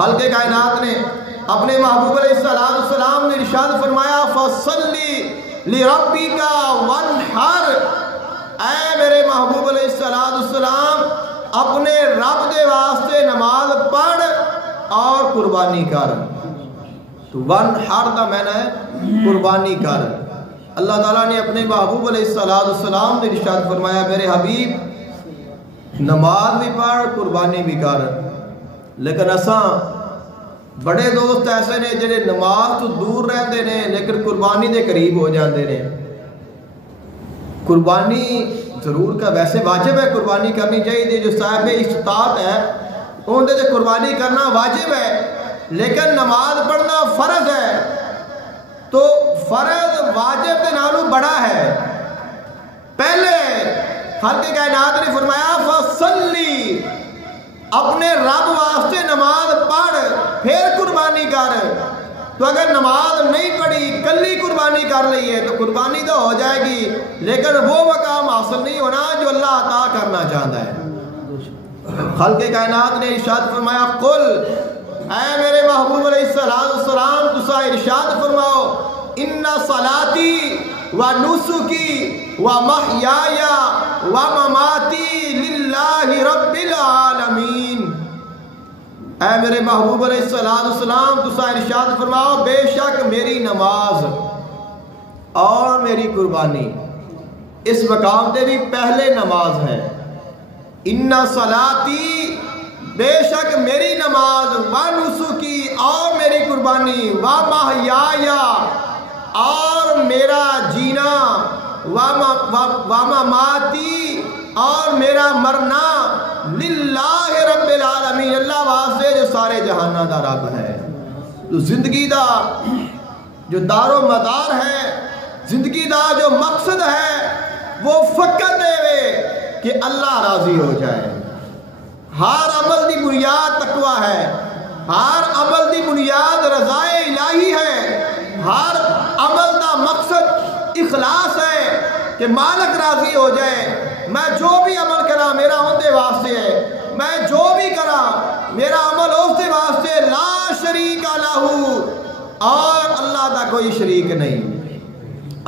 خلق کائنات نے اپنے محبوب علیہ السلام نے ارشاد فرمایا فصلی لربک وانحر، اے میرے محبوب علیہ السلام اپنے رب دے واسطے نماز پڑھ اور قربانی کر۔ تو وانحر دا معنی ہے قربانی کر۔ اللہ تعالیٰ نے اپنے محبوب علیہ السلام نے ارشاد فرمایا میرے حبیب نماز بھی پڑھ قربانی بھی کر، لیکن اساں بڑے دوست ایسے نے جڑے نماز تو دور رہتے ہیں لیکن قربانی دے قریب ہو جاتے ہیں۔ قربانی ضرور کا ویسے واجب ہے، قربانی کرنی چاہیے، جو صاحب استطاعت ہے ان دے قربانی کرنا واجب ہے، لیکن نماز پڑھنا فرض ہے۔ تو فرض واجب دے نالوں بڑا ہے۔ پہلے خالق کائنات نے فرمایا فصلی، اپنے رب واسطے نماز پڑھ پھر قربانی کر۔ تو اگر نماز نہیں پڑھی کلی قربانی کر لی ہے تو قربانی تو ہو جائے گی لیکن وہ مقام حاصل نہیں ہونا جو اللہ عطا کرنا چاہتا ہے۔ خالق کائنات نے ارشاد فرمایا قل، اے میرے محبوب علیہ السلام تسا ارشاد فرماؤ ان صلاتی و نسکی و محیایا و مماتی للہ رب العالمین، اے میرے محبوب علیہ السلام تسا ارشاد فرماؤ بے شک میری نماز اور میری قربانی، اس مقام دے بھی پہلے نماز ہے۔ ان صلاتی، بے شک میری نماز، و نسکی اور میری قربانی، و محیایا اور میرا جینا، و مماتی اور میرا مرنا، للہ رب العالمین، اللہ واسطے جو سارے جہانہ دا رب ہے۔ تو زندگی دا جو دار و مدار ہے، زندگی دا جو مقصد ہے وہ فقط دے کہ اللہ راضی ہو جائے۔ ہر عمل دی بنیاد تقوی ہے، ہر عمل دی بنیاد رضا الہی ہے، ہر عمل دا مقصد اخلاص ہے کہ مالک راضی ہو جائے۔ میں جو بھی عمل کرا میرا اندے واسطے ہے، میں جو بھی کرا میرا عمل اس دے واسطے، لا شریک لہو، اور اللہ دا کوئی شریک نہیں،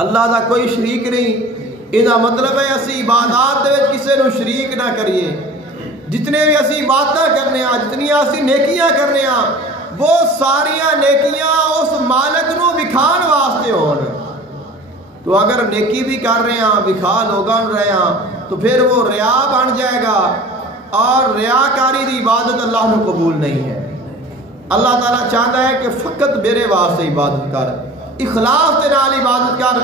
اللہ دا کوئی شریک نہیں۔ یہ مطلب ہے اسی عبادات دے کسی نو شریک نہ کریے۔ جتنے بھی اسی عبادتاں کرنے ہاں، جتنی اسی نیکیاں کرنے ہاں، وہ ساریاں نیکیاں اس مالک نو وکھان واسطے ہون۔ تو اگر نیکی بھی کر رہے ہیں وکھا لوگاں رہے ہیں تو پھر وہ ریا بن جائے گا، اور ریاکاری دی عبادت اللہ نو قبول نہیں ہے۔ اللہ تعالیٰ چاہتا ہے کہ فقط میرے واسطے عبادت کر، اخلاص دے نال عبادت کر۔